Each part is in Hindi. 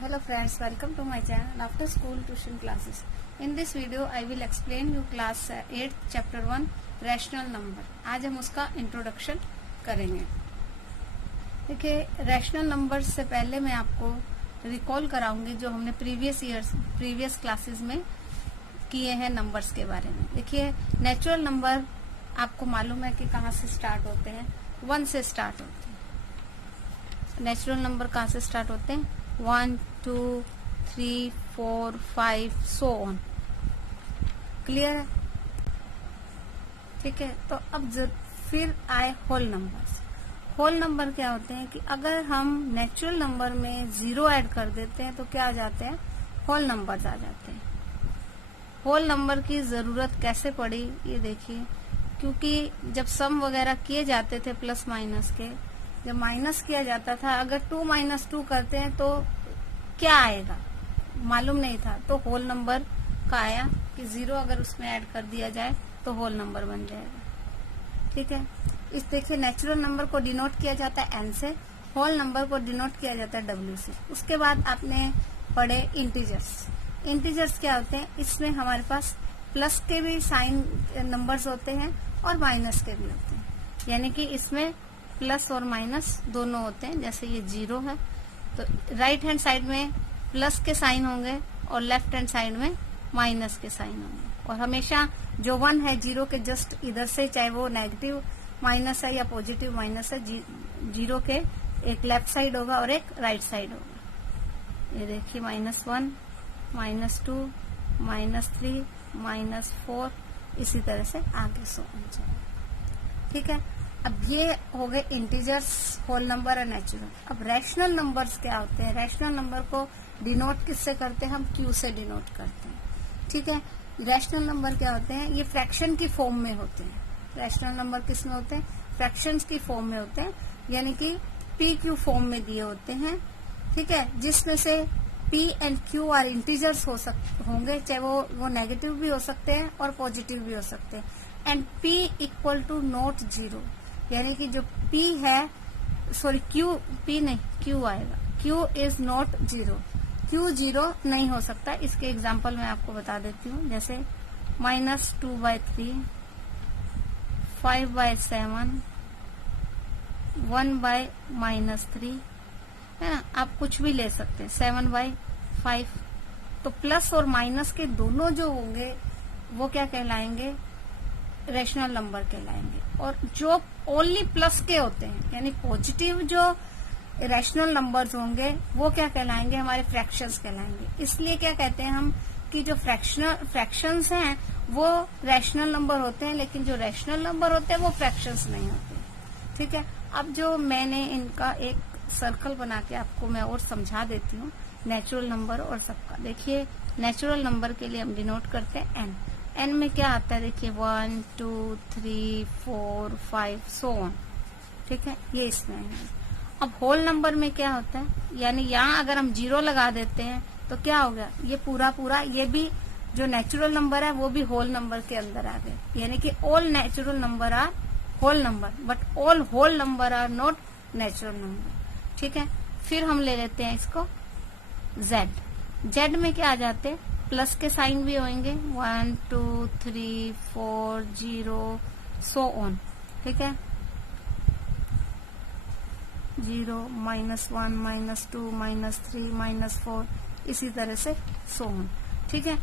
Hello friends, welcome to my channel After School Tuition Classes. In this video I will explain you class 8 chapter 1 rational number. आज हम उसका इंट्रोडक्शन करेंगे। देखिए, रैशनल नंबर से पहले मैं आपको रिकॉल कराऊंगी जो हमने प्रीवियस क्लासेस में किए हैं नंबर्स के बारे में। देखिए, नेचुरल नंबर आपको मालूम है कि कहाँ से स्टार्ट होते हैं, 1 से स्टार्ट होते हैं। नेचुरल नंबर कहाँ से स्टार्ट होते हैं? 1, 2, 3, 4, 5 सो ऑन। क्लियर है? ठीक है। तो अब फिर आए होल नंबर्स। होल नंबर क्या होते हैं कि अगर हम नेचुरल नंबर में 0 ऐड कर देते हैं तो क्या आ जाते हैं? होल नंबर्स आ जाते हैं। होल नंबर की जरूरत कैसे पड़ी ये देखिए, क्योंकि जब सम वगैरह किए जाते थे प्लस माइनस के, जब माइनस किया जाता था, अगर 2 - 2 करते हैं तो क्या आएगा मालूम नहीं था, तो होल नंबर का आया कि 0 अगर उसमें ऐड कर दिया जाए तो होल नंबर बन जाएगा। ठीक है। इस देखिए, नेचुरल नंबर को डिनोट किया जाता है n से, होल नंबर को डिनोट किया जाता है w से। उसके बाद आपने पढ़े इंटीजर्स। इंटीजर्स क्या होते हैं? इसमें हमारे पास प्लस के भी साइन नंबर्स होते हैं और माइनस के भी होते हैं, यानी कि इसमें प्लस और माइनस दोनों होते हैं। जैसे ये 0 है तो राइट हैंड साइड में प्लस के साइन होंगे और लेफ्ट हैंड साइड में माइनस के साइन होंगे। और हमेशा जो 1 है 0 के जस्ट इधर से, चाहे वो नेगेटिव माइनस है या पॉजिटिव माइनस है, 0 के एक लेफ्ट साइड होगा और एक राइट साइड होगा। ये देखिए, -1, -2, -3, -4, इसी तरह से आगे सो जाएगा। ठीक है। अब ये हो गए इंटीजर्स, होल नंबर और नेचुरल। अब रैशनल नंबर्स क्या होते हैं? रैशनल नंबर को डिनोट किससे करते हैं? हम क्यू से डिनोट करते हैं। ठीक है। रैशनल नंबर क्या होते हैं? ये फ्रैक्शन की फॉर्म में होते हैं। रैशनल नंबर किस में होते हैं? फ्रैक्शंस की फॉर्म में होते हैं, यानी कि पी क्यू फॉर्म में दिए होते हैं। ठीक है। जिसमें से P and Q are integers होंगे, चाहे वो नेगेटिव भी हो सकते हैं और पॉजिटिव भी हो सकते हैं। And P equal to not 0, यानी कि जो P है, सॉरी Q आएगा। Q is not 0। Q 0 नहीं हो सकता। इसके एग्जाम्पल मैं आपको बता देती हूँ। जैसे -2/3, 5/7, 1/-3 है ना। आप कुछ भी ले सकते हैं, 7/5। तो प्लस और माइनस के दोनों जो होंगे वो क्या कहलाएंगे? रैशनल नंबर कहलाएंगे। और जो ओनली प्लस के होते हैं, यानी पॉजिटिव जो रैशनल नंबर्स होंगे वो क्या कहलाएंगे? हमारे फ्रैक्शंस कहलाएंगे। इसलिए क्या कहते हैं हम कि जो फ्रैक्शंस हैं वो रैशनल नंबर होते हैं, लेकिन जो रैशनल नंबर होते हैं वो फ्रैक्शंस नहीं होते। ठीक है। अब जो मैंने इनका एक सर्कल बना के आपको मैं और समझा देती हूँ, नेचुरल नंबर और सबका। देखिए, नेचुरल नंबर के लिए हम डिनोट करते हैं n। n में क्या आता है? देखिए, 1, 2, 3, 4, 5 सो ऑन। ठीक है, ये इसमें है। अब होल नंबर में क्या होता है? यानी यहाँ अगर हम 0 लगा देते हैं तो क्या हो गया? ये पूरा ये भी जो नेचुरल नंबर है वो भी होल नंबर के अंदर आ गए। यानी कि all natural number are whole number, but all whole number are not natural number. ठीक है। फिर हम ले लेते हैं इसको z में क्या आ जाते हैं? प्लस के साइन भी होंगे, 1, 2, 3, 4, 0 सो ऑन। ठीक है। 0, -1, -2, -3, -4, इसी तरह से सो ऑन। ठीक है।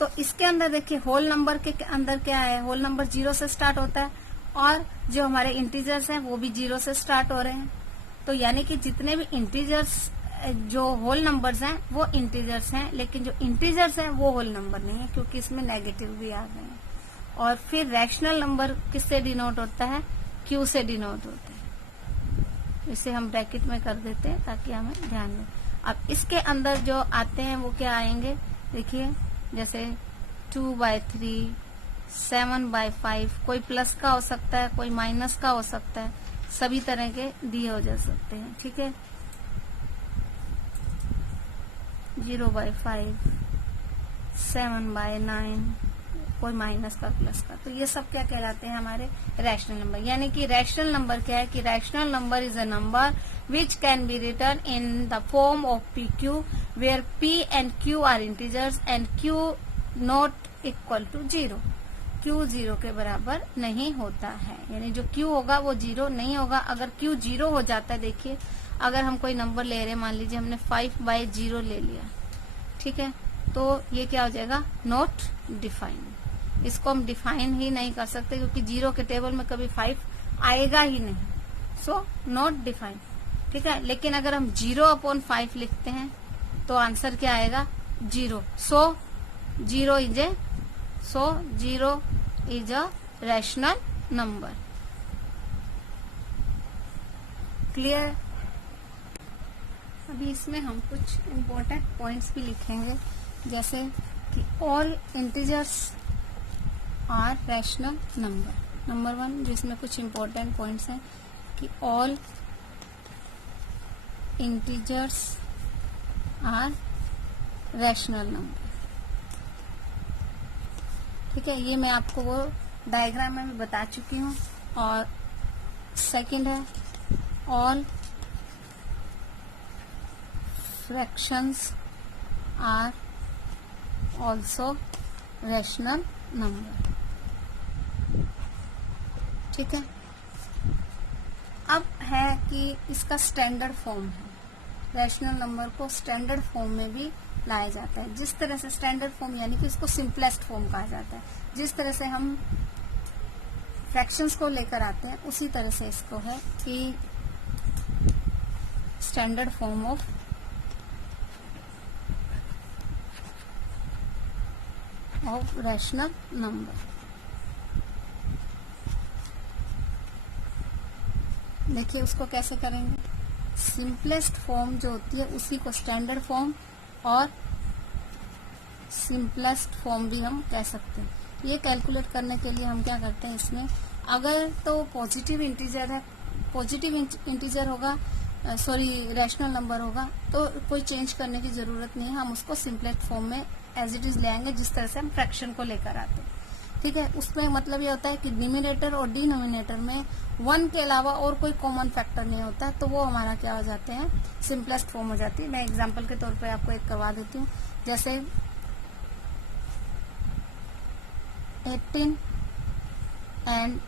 तो इसके अंदर देखिए, होल नंबर के अंदर क्या है? होल नंबर 0 से स्टार्ट होता है और जो हमारे इंटीजर्स हैं वो भी 0 से स्टार्ट हो रहे हैं। तो यानी कि जितने भी इंटीजर्स, जो होल नंबर्स हैं वो इंटीजर्स हैं, लेकिन जो इंटीजर्स हैं वो होल नंबर नहीं है, क्योंकि इसमें नेगेटिव भी आ गए हैं। और फिर रैशनल नंबर किससे डिनोट होता है? क्यू से डिनोट होता है। इसे हम ब्रैकेट में कर देते हैं ताकि हमें ध्यान में। अब इसके अंदर जो आते हैं वो क्या आएंगे? देखिए, जैसे 2/3, 7/5, कोई प्लस का हो सकता है, कोई माइनस का हो सकता है, सभी तरह के दिए हो जा सकते हैं। ठीक है। 0/5, 7/9, कोई माइनस का, प्लस का। तो ये सब क्या कहलाते हैं हमारे रैशनल नंबर। यानी कि रैशनल नंबर क्या है कि rational number is a number which can be written in the form of P Q where P and Q are integers and Q not equal to 0। Q 0 के बराबर नहीं होता है, यानी जो क्यू होगा वो 0 नहीं होगा। अगर क्यू 0 हो जाता है, देखिए अगर हम कोई नंबर ले रहे हैं, मान लीजिए हमने 5/0 ले लिया, ठीक है, तो ये क्या हो जाएगा, नॉट डिफाइंड। इसको हम डिफाइन ही नहीं कर सकते क्योंकि 0 के टेबल में कभी 5 आएगा ही नहीं, सो नॉट डिफाइंड, ठीक है। लेकिन अगर हम 0/5 लिखते हैं तो आंसर क्या आएगा, 0। सो 0 is a rational number. Clear. अभी इसमें हम कुछ इम्पोर्टेंट पॉइंट्स भी लिखेंगे, जैसे कि all integers are rational number. Number 1 जिसमें कुछ इम्पोर्टेंट पॉइंट्स हैं कि all integers are rational number, ठीक है। ये मैं आपको वो डायग्राम में भी बता चुकी हूँ। और सेकंड है all fractions are also rational number, ठीक है। अब है कि इसका स्टैंडर्ड फॉर्म है, रैशनल नंबर को स्टैंडर्ड फॉर्म में भी लाया जाता है। जिस तरह से स्टैंडर्ड फॉर्म यानी कि इसको सिंपलेस्ट फॉर्म कहा जाता है, जिस तरह से हम फ्रैक्शंस को लेकर आते हैं उसी तरह से इसको है कि standard form of rational number. देखिए उसको कैसे करेंगे, सिंपलेस्ट फॉर्म जो होती है उसी को स्टैंडर्ड फॉर्म और सिंपलेस्ट फॉर्म भी हम कह सकते हैं। ये कैलकुलेट करने के लिए हम क्या करते हैं, इसमें अगर तो पॉजिटिव इंटीजर है, पॉजिटिव इंटीजर होगा, रैशनल नंबर होगा, तो कोई चेंज करने की जरूरत नहीं है। हम उसको सिंपलेस्ट फॉर्म में एज इट इज ले आएंगे, जिस तरह से हम फ्रैक्शन को लेकर आते हैं, ठीक है। उसमें मतलब ये होता है कि न्यूमरेटर और डिनोमिनेटर में 1 के अलावा और कोई कॉमन फैक्टर नहीं होता, तो वो हमारा क्या हो जाते हैं, सिंपलेस्ट फॉर्म हो जाती है। मैं एग्जांपल के तौर पे आपको एक करवा देती हूँ, जैसे 18 एंड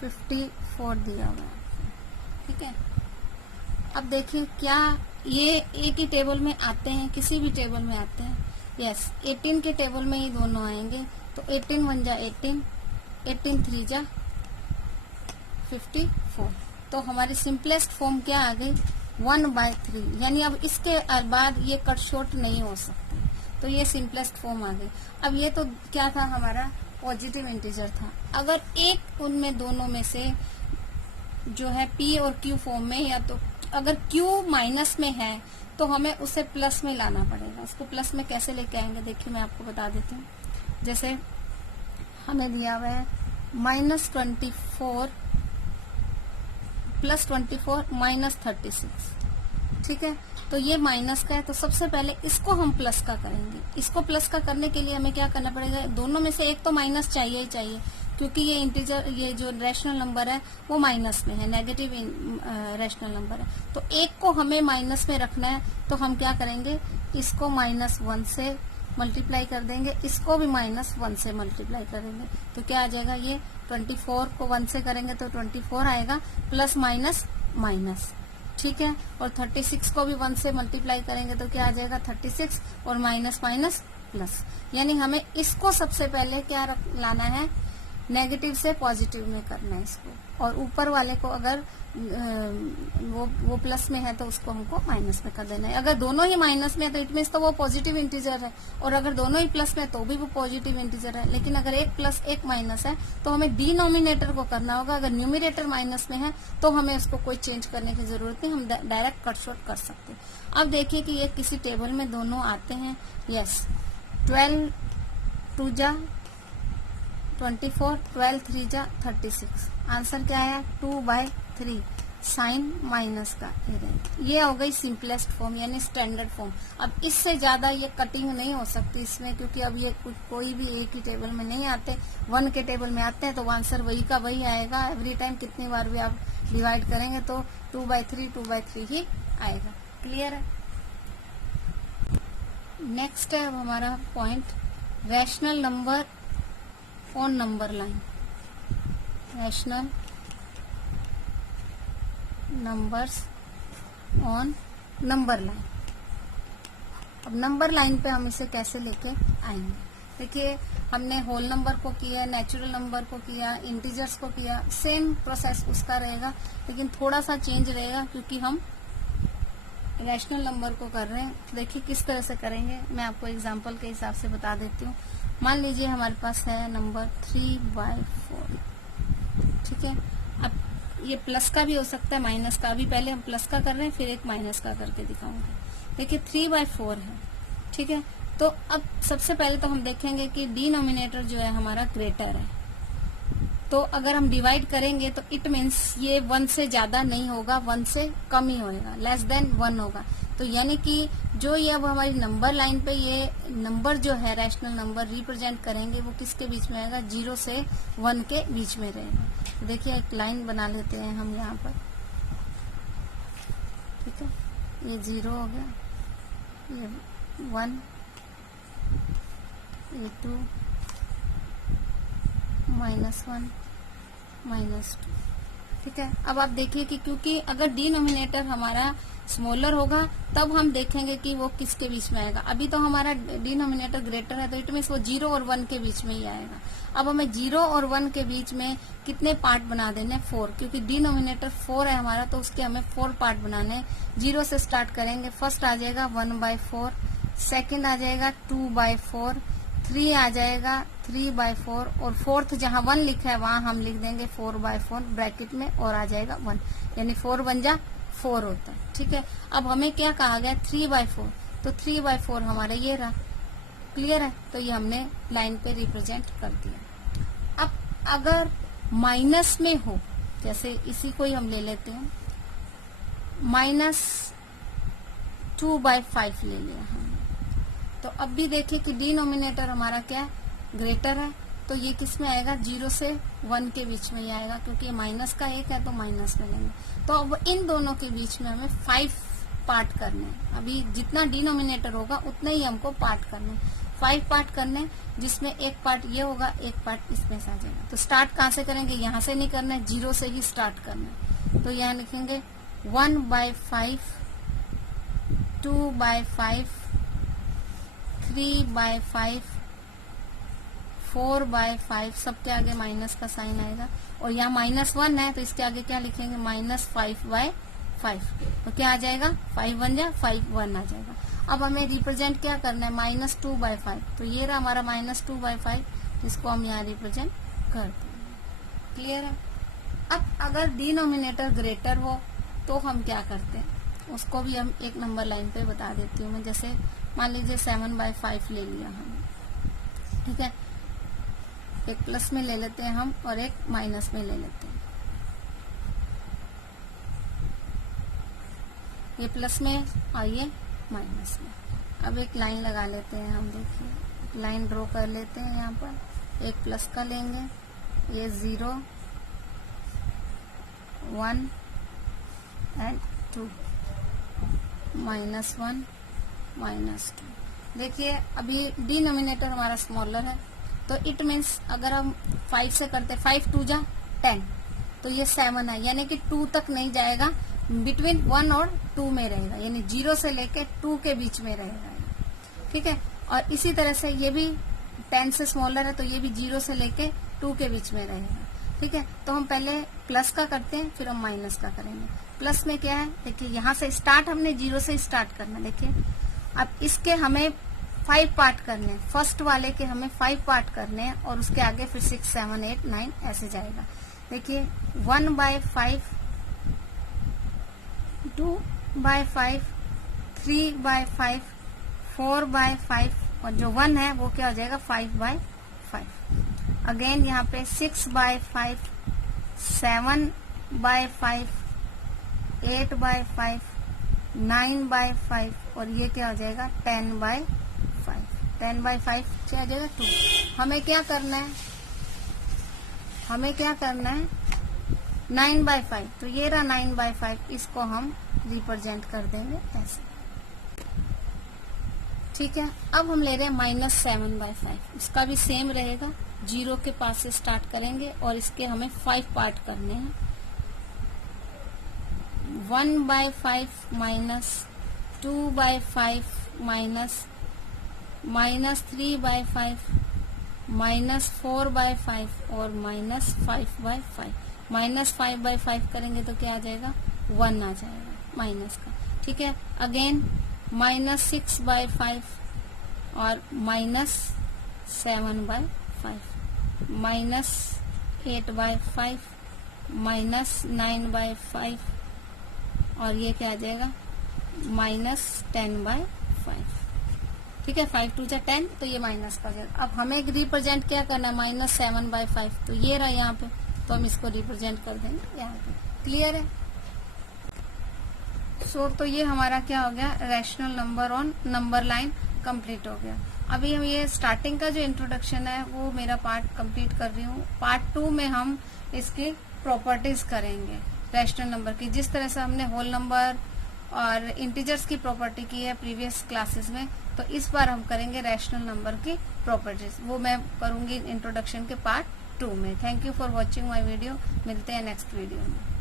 54 दिया हुआ है, ठीक है। अब देखिए क्या ये एक ही टेबल में आते हैं, किसी भी टेबल में आते हैं, यस 18 के टेबल में ही दोनों आएंगे, तो 18 1 जा 18, 18 3 जा 54। तो हमारी सिंपलेस्ट फॉर्म क्या आ गई, 1/3, यानी अब इसके बाद ये कट शॉर्ट नहीं हो सकते, तो ये सिंपलेस्ट फॉर्म आ गई। अब ये तो क्या था, हमारा पॉजिटिव इंटीजर था। अगर एक उनमें दोनों में से जो है पी और क्यू फॉर्म में, या तो अगर क्यू माइनस में है तो हमें उसे प्लस में लाना पड़ेगा। उसको प्लस में कैसे लेके आएंगे, देखिए मैं आपको बता देती हूँ। जैसे हमें दिया हुआ है -24 + 24 -36, ठीक है। तो ये माइनस का है, तो सबसे पहले इसको हम प्लस का करेंगे। इसको प्लस का करने के लिए हमें क्या करना पड़ेगा, दोनों में से एक तो माइनस चाहिए ही चाहिए, क्योंकि ये इंटीजर, ये जो रैशनल नंबर है वो माइनस में है, नेगेटिव रैशनल नंबर है। तो एक को हमें माइनस में रखना है, तो हम क्या करेंगे, इसको -1 से मल्टीप्लाई कर देंगे, इसको भी -1 से मल्टीप्लाई करेंगे, तो क्या आ जाएगा, ये 24 को 1 से करेंगे तो 24 आएगा, प्लस माइनस माइनस, ठीक है। और 36 को भी 1 से मल्टीप्लाई करेंगे तो क्या आ जाएगा, 36, और माइनस माइनस प्लस। यानी हमें इसको सबसे पहले क्या लाना है, नेगेटिव से पॉजिटिव में करना है इसको, और ऊपर वाले को अगर वो प्लस में है तो उसको हमको माइनस में कर देना है। अगर दोनों ही माइनस में है तो इट मीन्स तो वो पॉजिटिव इंटीजर है, और अगर दोनों ही प्लस में है तो भी वो पॉजिटिव इंटीजर है। लेकिन अगर एक प्लस एक माइनस है तो हमें डिनोमिनेटर को करना होगा। अगर न्यूमरेटर माइनस में है तो हमें उसको कोई चेंज करने की जरूरत नहीं, हम डायरेक्ट कट शॉर्ट कर सकते हैं। अब देखिए कि ये किसी टेबल में दोनों आते हैं, यस 12 2 जा 24, 12 3 जा 36, आंसर क्या आया 2/3। साइन माइनस का ये रहेगा। ये हो गई सिंपलेस्ट फॉर्म यानी स्टैंडर्ड फॉर्म। अब इससे ज्यादा ये कटिंग नहीं हो सकती इसमें, क्योंकि अब ये कोई भी एक ही टेबल में नहीं आते, 1 के टेबल में आते हैं तो आंसर वही का वही आएगा। एवरी टाइम कितनी बार भी आप डिवाइड करेंगे तो 2/3 2/3 ही आएगा। क्लियर है। नेक्स्ट है अब हमारा point rational number on number line. Rational numbers on number line. अब नंबर लाइन पे हम इसे कैसे लेके आएंगे? देखिए हमने होल नंबर को किया, नेचुरल नंबर को किया, इंटीजर्स को किया, सेम प्रोसेस उसका रहेगा, लेकिन थोड़ा सा चेंज रहेगा क्योंकि हम रैशनल नंबर को कर रहे हैं। देखिए किस तरह से करेंगे, मैं आपको एग्जांपल के हिसाब से बता देती हूँ। मान लीजिए हमारे पास है नंबर 3/4, ठीक है। अब ये प्लस का भी हो सकता है, माइनस का। अभी पहले हम प्लस का कर रहे हैं, फिर एक माइनस का करके दिखाऊंगे। देखिए 3/4 है, ठीक है। तो अब सबसे पहले तो हम देखेंगे कि डिनोमिनेटर जो है हमारा ग्रेटर है, तो अगर हम डिवाइड करेंगे तो इट मीन्स ये 1 से ज्यादा नहीं होगा, 1 से कम ही होएगा, लेस देन 1 होगा। तो यानी कि जो ये अब हमारी नंबर लाइन पे ये नंबर जो है रैशनल नंबर रिप्रेजेंट करेंगे वो किसके बीच में आएगा? 0 से 1 के बीच में रहेगा। तो देखिए एक लाइन बना लेते हैं हम यहाँ पर, ठीक है। ये 0 हो गया, ये 1, ये 2, -1, -2, ठीक है। अब आप देखिए कि क्योंकि अगर डिनोमिनेटर हमारा स्मॉलर होगा तब हम देखेंगे कि वो किसके बीच में आएगा। अभी तो हमारा डिनोमिनेटर ग्रेटर है तो इट मीन्स वो 0 और 1 के बीच में ही आएगा। अब हमें 0 और 1 के बीच में कितने पार्ट बना देने? 4, क्योंकि डिनोमिनेटर 4 है हमारा तो उसके हमें 4 पार्ट बनाने। 0 से स्टार्ट करेंगे, फर्स्ट आ जाएगा 1/4, सेकेंड आ जाएगा 2/4, 3 आ जाएगा 3/4 और फोर्थ जहां 1 लिखा है वहां हम लिख देंगे 4/4 ब्रैकेट में और आ जाएगा 1, यानी 4 बन जा 4 होता है, ठीक है। अब हमें क्या कहा गया? 3/4, तो 3/4 हमारा ये रहा। क्लियर है। तो ये हमने लाइन पे रिप्रेजेंट कर दिया। अब अगर माइनस में हो, जैसे इसी को ही हम ले लेते हैं, -2/5 ले लिया हमने, तो अब भी देखिए कि डिनोमिनेटर हमारा क्या है? ग्रेटर है, तो ये किस में आएगा? 0 से 1 के बीच में ही आएगा, क्योंकि माइनस का 1 है तो माइनस में लेंगे। तो अब इन दोनों के बीच में हमें 5 पार्ट करने हैं। अभी जितना डिनोमिनेटर होगा उतने ही हमको पार्ट करने हैं, 5 पार्ट करने, जिसमें एक पार्ट ये होगा, एक पार्ट इसमें से आ जाएगा। तो स्टार्ट कहाँ से करेंगे? यहाँ से नहीं करना है, 0 से ही स्टार्ट करना है। तो यहाँ लिखेंगे 1/5, 2/5, 3/5, 4/5, सबके आगे माइनस का साइन आएगा, और यहाँ -1 है तो इसके आगे क्या लिखेंगे? -5/5। तो क्या आ जाएगा? 5 बन जा 5 1 आ जाएगा। अब हमें रिप्रेजेंट क्या करना है? -2/5, तो ये रहा हमारा -2/5, जिसको हम यहाँ रिप्रेजेंट कर देंगे। क्लियर है। अब अगर डिनोमिनेटर ग्रेटर हो तो हम क्या करते हैं? उसको भी हम एक नंबर लाइन पे बता देती हूँ मैं। जैसे मान लीजिए 7/5 ले लिया हमने, ठीक है। एक प्लस में ले लेते हैं हम और एक माइनस में ले लेते हैं। ये प्लस में और ये माइनस में। अब एक लाइन लगा लेते हैं हम। देखिए लाइन ड्रॉ कर लेते हैं यहाँ पर। एक प्लस का लेंगे, ये 0, 1 एंड 2, -1, -2। देखिए अभी डिनोमिनेटर हमारा स्मॉलर है, तो इट मीन्स अगर हम 5 से करते, 5 2 जा 10, तो ये 7 है, यानी कि 2 तक नहीं जाएगा, बिटवीन 1 और 2 में रहेगा, यानी 0 से लेके 2 के बीच में रहेगा, ठीक है। और इसी तरह से ये भी 10 से स्मॉलर है, तो ये भी 0 से लेके 2 के बीच में रहेगा, ठीक है। तो हम पहले प्लस का करते हैं, फिर हम माइनस का करेंगे। प्लस में क्या है? देखिए यहाँ से स्टार्ट हमने 0 से स्टार्ट करना। देखिए अब इसके हमें 5 पार्ट करने हैं, फर्स्ट वाले के हमें 5 पार्ट करने हैं, और उसके आगे फिर 6 7 8 9 ऐसे जाएगा। देखिए 1/5, 2/5, 3/5, 4/5, और जो 1 है वो क्या हो जाएगा? 5/5। अगेन यहाँ पे 6/5, 7/5, 8/5, 9/5 और ये क्या हो जाएगा 10/5। 10/5 क्या हो जाएगा 2। हमें क्या करना है, 9/5, तो ये रहा 9/5, इसको हम रिप्रेजेंट कर देंगे ऐसे। ठीक है, अब हम ले रहे हैं -7/5, इसका भी सेम रहेगा, 0 के पास से स्टार्ट करेंगे और इसके हमें 5 पार्ट करने हैं। 1/5 माइनस 2/5 माइनस -3/5 -4/5 और -5/5। -5/5 करेंगे तो क्या आ जाएगा 1 आ जाएगा माइनस का। ठीक है, अगेन -6/5 और -7/5 -8/5 -9/5 और ये क्या आ जाएगा -10/5। ठीक है, 5 2 जा 10, तो ये माइनस का जाएगा। अब हमें रिप्रेजेंट क्या करना है -7/5, तो ये रहा यहाँ पे, तो हम इसको रिप्रेजेंट कर देंगे यहाँ पे। क्लियर है? तो ये हमारा क्या हो गया, rational number on number line complete हो गया। अभी हम ये स्टार्टिंग का जो इंट्रोडक्शन है वो मेरा पार्ट कंप्लीट कर रही हूँ। पार्ट 2 में हम इसकी प्रॉपर्टीज करेंगे रैशनल नंबर की, जिस तरह से हमने होल नंबर और इंटीजर्स की प्रॉपर्टी की है प्रीवियस क्लासेस में, तो इस बार हम करेंगे रैशनल नंबर की प्रॉपर्टीज। वो मैं करूंगी इंट्रोडक्शन के पार्ट 2 में। Thank you for watching my video. मिलते हैं नेक्स्ट वीडियो में।